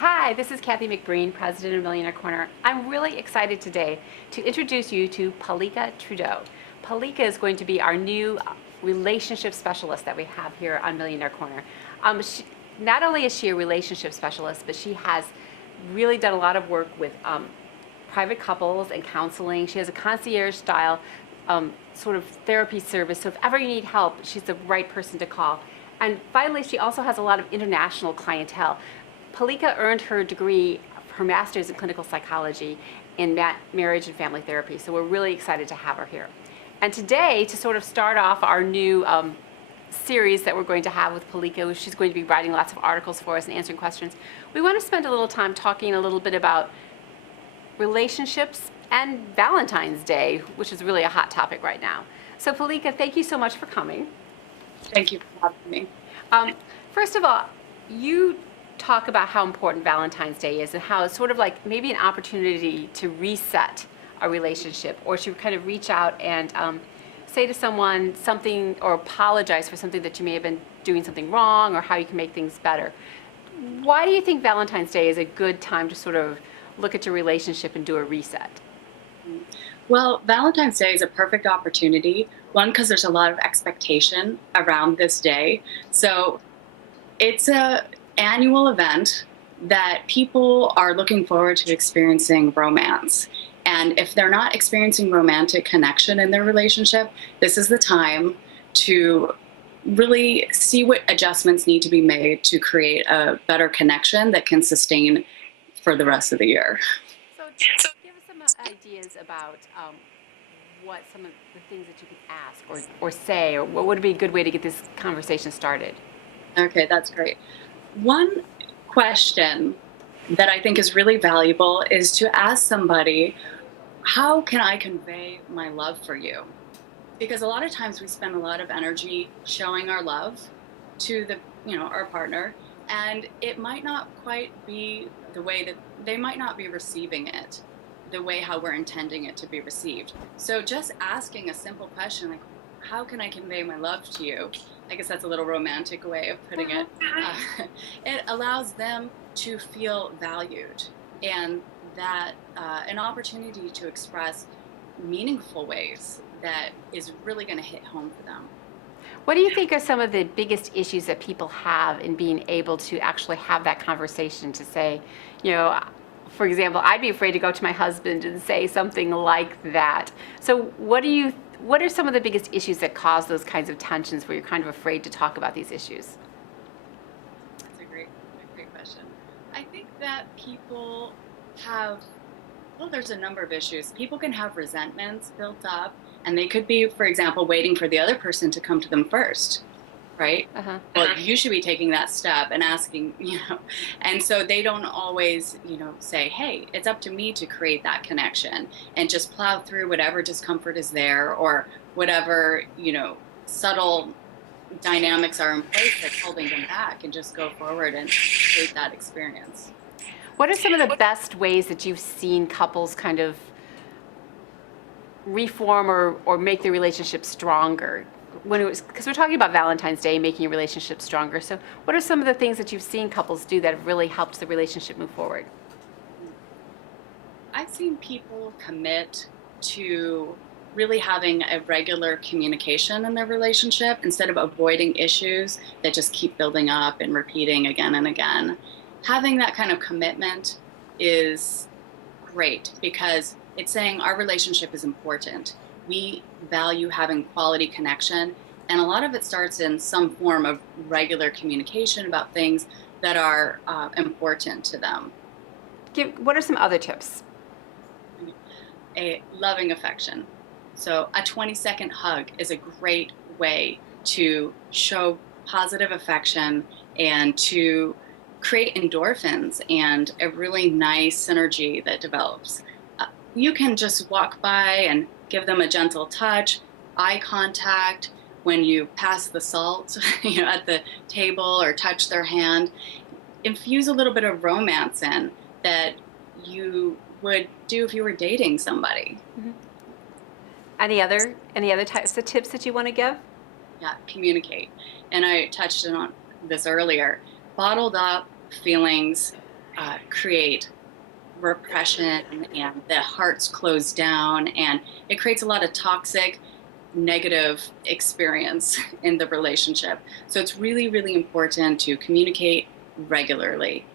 Hi, this is Kathy McBreen, President of Millionaire Corner. I'm really excited today to introduce you to Palika Trudeau. Palika is going to be our new relationship specialist that we have here on Millionaire Corner. Not only is she a relationship specialist, but she has really done a lot of work with private couples and counseling. She has a concierge style sort of therapy service, so if ever you need help, she's the right person to call. And finally, she also has a lot of international clientele. Palika earned her degree, her master's in clinical psychology in marriage and family therapy, so we're really excited to have her here. And today, to sort of start off our new series that we're going to have with Palika, she's going to be writing lots of articles for us and answering questions. We want to spend a little time talking a little bit about relationships and Valentine's Day, which is really a hot topic right now. So Palika, thank you so much for coming. Thank you for having me. First of all, you talk about how important Valentine's Day is and how it's sort of like maybe an opportunity to reset a relationship or to kind of reach out and say to someone something or apologize for something that you may have been doing something wrong or how you can make things better. Why do you think Valentine's Day is a good time to sort of look at your relationship and do a reset? Well, Valentine's Day is a perfect opportunity. One, because there's a lot of expectation around this day. So it's a annual event that people are looking forward to experiencing romance. And if they're not experiencing romantic connection in their relationship, this is the time to really see what adjustments need to be made to create a better connection that can sustain for the rest of the year. So give us some ideas about what some of the things that you could ask or say, or what would be a good way to get this conversation started? Okay, that's great. One question that I think is really valuable is to ask somebody, how can I convey my love for you? Because a lot of times we spend a lot of energy showing our love to our partner, and it might not quite be the way that they might not be receiving it the way how we're intending it to be received. So just asking a simple question like, how can I convey my love to you? I guess that's a little romantic way of putting it. It allows them to feel valued and that an opportunity to express meaningful ways that is really going to hit home for them. What do you think are some of the biggest issues that people have in being able to actually have that conversation to say, for example, I'd be afraid to go to my husband and say something like that. So what are some of the biggest issues that cause those kinds of tensions where you're kind of afraid to talk about these issues? That's a great question. I think that people have, well, there's a number of issues. People can have resentments built up, and they could be, for example, waiting for the other person to come to them first, right? Well, you should be taking that step and asking, and so they don't always, say, hey, it's up to me to create that connection and just plow through whatever discomfort is there or whatever, subtle dynamics are in place that's holding them back and just go forward and create that experience. What are some of the best ways that you've seen couples kind of reform or make the relationship stronger? Because we're talking about Valentine's Day, making a relationship stronger. So what are some of the things that you've seen couples do that have really helped the relationship move forward? I've seen people commit to really having a regular communication in their relationship instead of avoiding issues that just keep building up and repeating again and again. Having that kind of commitment is great because it's saying our relationship is important. We value having quality connection, and a lot of it starts in some form of regular communication about things that are important to them. What are some other tips? A loving affection. So a 20-second hug is a great way to show positive affection and to create endorphins and a really nice synergy that develops. You can just walk by and give them a gentle touch, eye contact when you pass the salt at the table or touch their hand. Infuse a little bit of romance in that you would do if you were dating somebody. Mm-hmm. Any other types of tips that you want to give? Yeah, communicate. And I touched on this earlier. Bottled up feelings create repression and the hearts close down, and it creates a lot of toxic negative experience in the relationship. So it's really, really important to communicate regularly.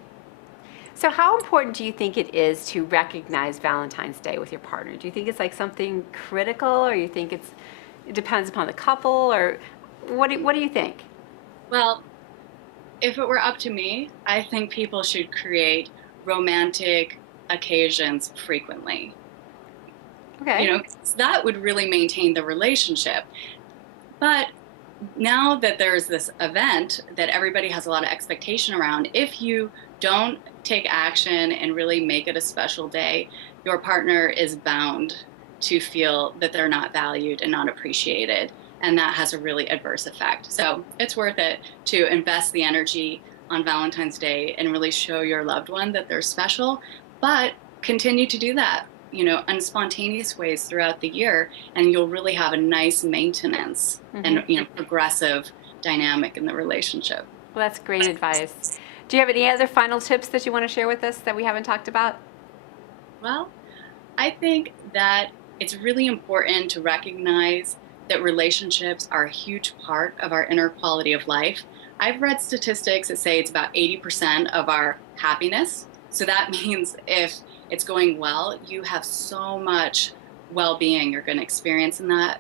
So how important do you think it is to recognize Valentine's Day with your partner? Do you think it's like something critical, or you think it depends upon the couple, or what do you think? Well, if it were up to me, I think people should create romantic occasions frequently. Okay. 'Cause that would really maintain the relationship. But now that there's this event that everybody has a lot of expectation around, if you don't take action and really make it a special day, your partner is bound to feel that they're not valued and not appreciated. And that has a really adverse effect. So it's worth it to invest the energy on Valentine's Day and really show your loved one that they're special, but continue to do that, in spontaneous ways throughout the year, and you'll really have a nice maintenance and, progressive dynamic in the relationship. Well, that's great advice. Do you have any other final tips that you want to share with us that we haven't talked about? Well, I think that it's really important to recognize that relationships are a huge part of our inner quality of life. I've read statistics that say it's about 80% of our happiness. So that means if it's going well, you have so much well-being you're going to experience in that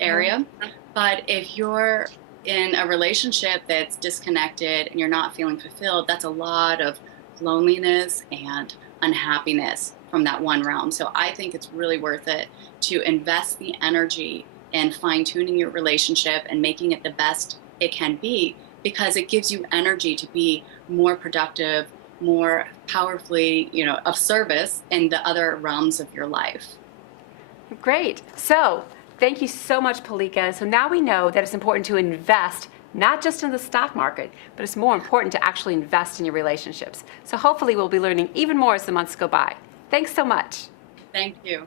area. But if you're in a relationship that's disconnected and you're not feeling fulfilled, that's a lot of loneliness and unhappiness from that one realm. So I think it's really worth it to invest the energy in fine-tuning your relationship and making it the best it can be, because it gives you energy to be more productive, more powerfully, of service in the other realms of your life. Great. So thank you so much, Palika. So now we know that it's important to invest not just in the stock market, but it's more important to actually invest in your relationships. So hopefully we'll be learning even more as the months go by. Thanks so much. Thank you.